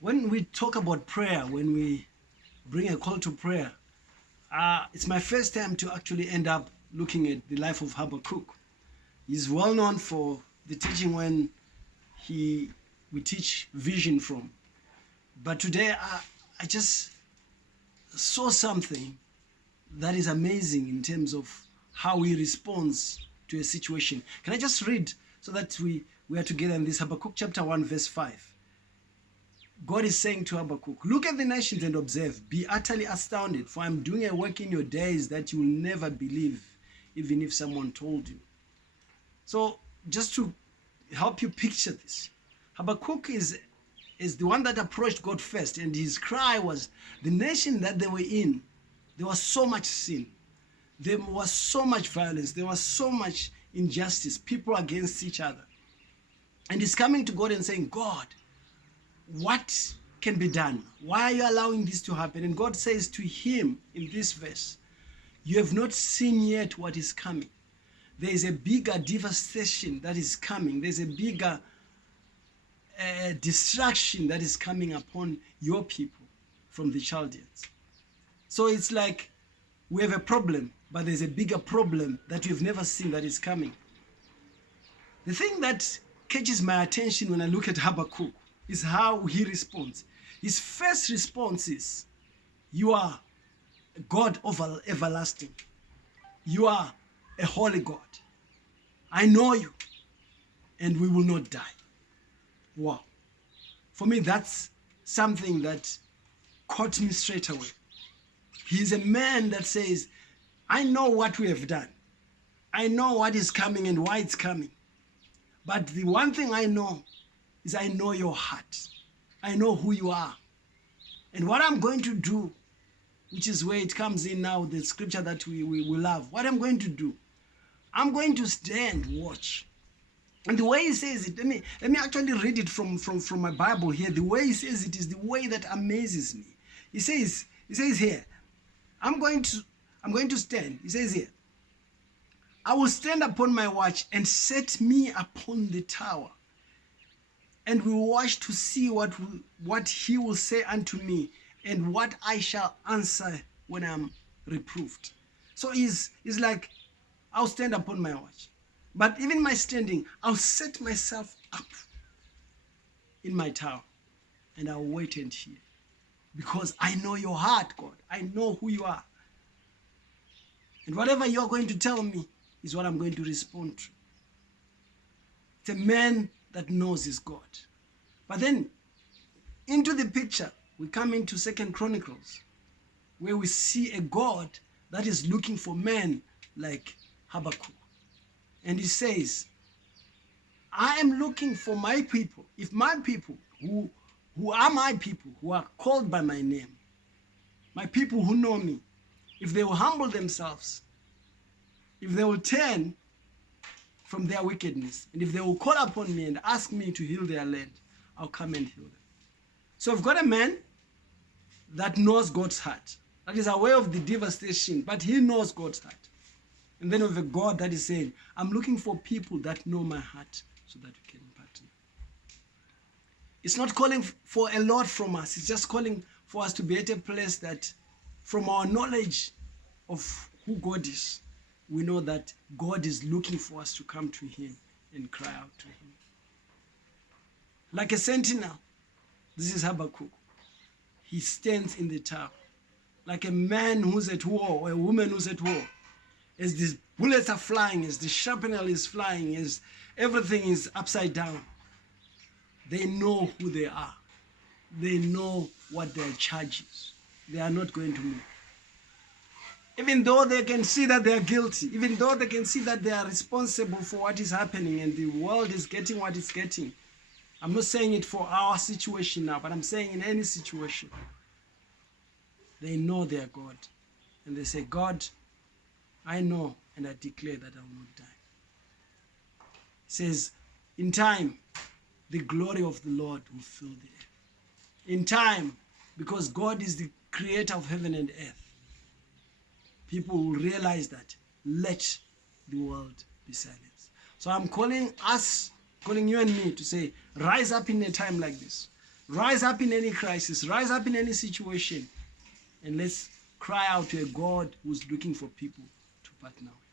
When we talk about prayer, when we bring a call to prayer, it's my first time to actually end up looking at the life of Habakkuk. He's well known for the teaching when we teach vision from. But today I just saw something that is amazing in terms of how he responds to a situation. Can I just read so that we are together in this? Habakkuk chapter 1 verse 5. God is saying to Habakkuk, look at the nations and observe, be utterly astounded, for I'm doing a work in your days that you will never believe, even if someone told you. So just to help you picture this, Habakkuk is the one that approached God first, and his cry was, the nation that they were in, there was so much sin, there was so much violence, there was so much injustice, people against each other. And he's coming to God and saying, God, what can be done? Why are you allowing this to happen? And God says to him in this verse, you have not seen yet what is coming. There is a bigger devastation that is coming. There's a bigger destruction that is coming upon your people from the Chaldeans. So it's like we have a problem, but there's a bigger problem that you've never seen that is coming. The thing that catches my attention when I look at Habakkuk is how he responds. His first response is, you are a God of everlasting. You are a holy God. I know you, and we will not die. Wow. For me, that's something that caught me straight away. He's a man that says, I know what we have done. I know what is coming and why it's coming. But the one thing I know is I know your heart. I know who you are. And what I'm going to do, which is where it comes in now, the scripture that we love. What I'm going to do, I'm going to stand, watch. And the way he says it, let me actually read it from my Bible here. The way he says it is the way that amazes me. He says here, I'm going to stand. He says here, I will stand upon my watch and set me upon the tower, and will watch to see what he will say unto me, and what I shall answer when I'm reproved. So he's like, I'll stand upon my watch. But even my standing, I'll set myself up in my tower, and I'll wait and hear. Because I know your heart, God. I know who you are. And whatever you're going to tell me is what I'm going to respond to. It's a man that knows his God. But then, into the picture, we come into 2 Chronicles, where we see a God that is looking for men like Habakkuk. And he says, I am looking for my people. If my people, who are my people, who are called by my name, my people who know me, if they will humble themselves, if they will turn from their wickedness, and if they will call upon me and ask me to heal their land, I'll come and heal them. So I've got a man that knows God's heart, that is aware of the devastation, but he knows God's heart. And then we have a God that is saying, I'm looking for people that know my heart so that we can partner. It's not calling for a lot from us. It's just calling for us to be at a place that from our knowledge of who God is, we know that God is looking for us to come to him and cry out to him. Like a sentinel, this is Habakkuk. He stands in the tower. Like a man who's at war or a woman who's at war. As the bullets are flying, as the shrapnel is flying, as everything is upside down, they know who they are. They know what their charge is. They are not going to move. Even though they can see that they are guilty, even though they can see that they are responsible for what is happening and the world is getting what it's getting. I'm not saying it for our situation now, but I'm saying in any situation. They know their God. And they say, God, I know and I declare that I will not die. It says, in time, the glory of the Lord will fill the earth. In time, because God is the creator of heaven and earth, people will realize that. Let the world be silenced. So I'm calling us, calling you and me to say, rise up in a time like this. Rise up in any crisis. Rise up in any situation. And let's cry out to a God who's looking for people to partner with.